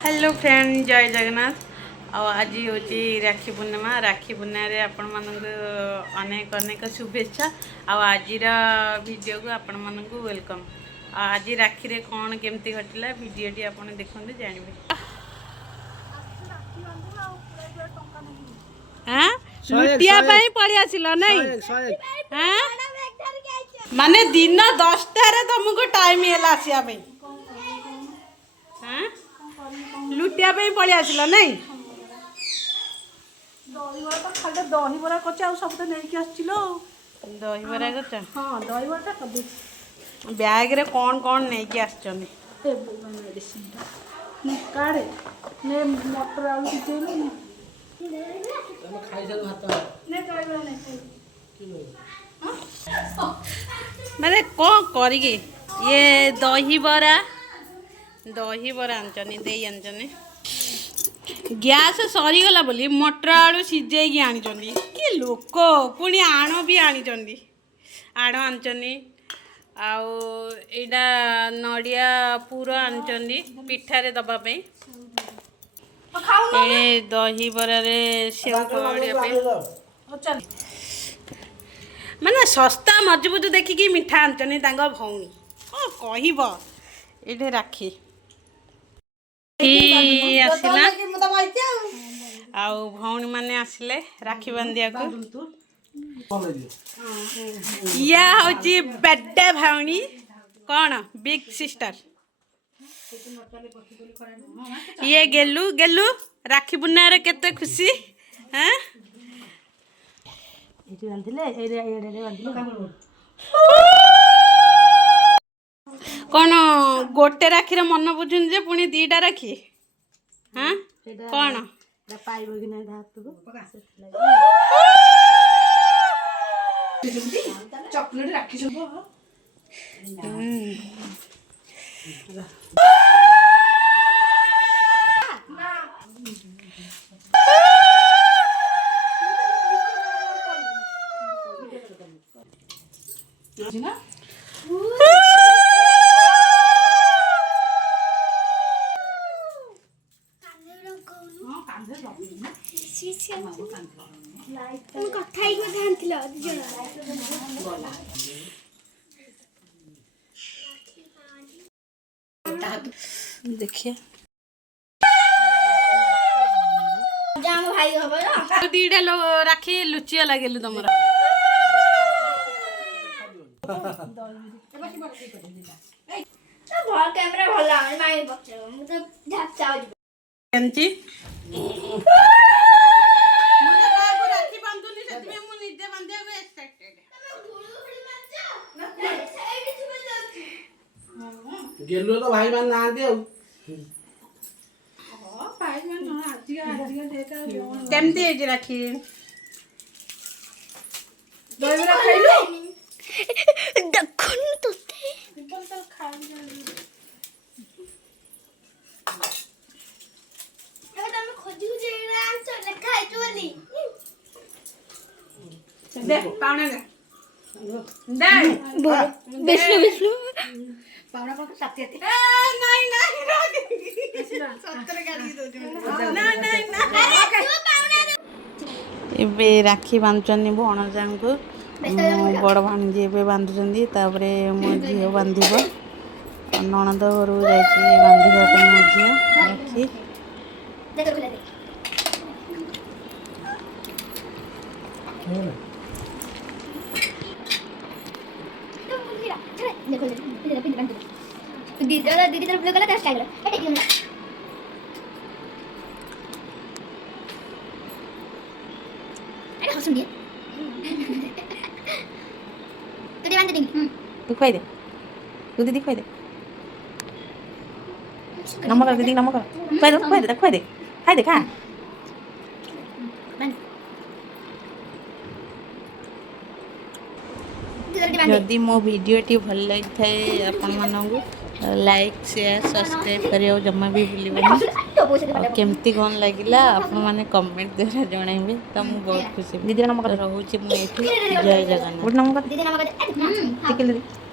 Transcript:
hello friend जय जगन्नाथ आज हूँ राखी पूर्णिमा राखी पूर्णिमा आपण मानक अनेक अनेक शुभेच्छा आज वीडियो को आपण मानक वेलकम आज राखी रे कौन केमती घटला वीडियोटी आपण देखते जानवे लुटिया पड़ी आसिल नहीं माने दिन 10टार तुमको टाइम है आसिया लुटिया पड़ी आसिल नहीं दहीबरा तो खाली दहीबरा करछ आ सब तो नहीं आछिलो दहीबरा करछ हां दहीबरा कर दे बैग रे कौन नहीं कि आछन ए मेडिसिन नी काड़े ने मटर आलू दिते ने तुम खाइ जा भात ने खाइबा नहीं माने कौन करिगे ये दहीबरा आंचनी दे आंचनी गैस सरीगला बोली मटर आलू सीझे आनी कि लोक पुणी आण भी आनी आण आनी आईटा नड़िया पूर आनी पिठारे दबापे दही बरारे सेव खा माने सस्ता मजबूत देखिकी मिठा आंचनी भौणी कह ये राखी आसला भौणी मैंने आसिले राखी बांधिया या हूँ बड़े भौणी कौन बिग सिस्टर ये गेलु गेलु राखी पूर्णिमा केते खुशी हाँ कौन गोटे राखी मन बुझुन जे पुणी दीटा राखी हाँ कौन चॉकलेट राखी ना देखिए दीटा लो राखी लुचिया लगे तुम कैमरा भला माई बच्चे मुझे झापचा केंची मुझे काको राखी बांधुनी सेति मु निजे बांधिया को एक्सपेक्टेड गेलो तो भाई मान ना दे हां भाई मान न आजिगा देता केमती है राखी दहीबरा खाइलो देखन तोते निकल कर खाइ जा तमे खोजी जे आंसर लिखा है चोली दे पावने दे विष्णु पावड़ा पर साथी आती नहीं सत्तर गाड़ी दो ना राखी बांधुचंदी भणजा को बड़ भाणी ए बांधुचंदी तापरे मो झी बांधिब ननद घर जाइए बांधिबा मो झी राखी देखो खुला दे देखो देखो पिन बंद दीदी तरफ लगा का स्टाइल है ठीक है अरे हंस दिया तो दे बंद देंगे दिखाई दे तू दीदी दिखाई दे नमक दीदी नमक दिखाई दे खाई दे खा जदि मो वीडियोटी भल लगी थाए आपण मानू लाइक शेयर सब्सक्राइब करियो जम्मा भी भूलिबनी केमती कौन लगिला आपण माने कमेंट द्वारा जणाइबे त मु बहुत खुशी दीदी नमक रहउची मु एठी जय जगन्नाथ गुड नमक दीदी नमक ठीक है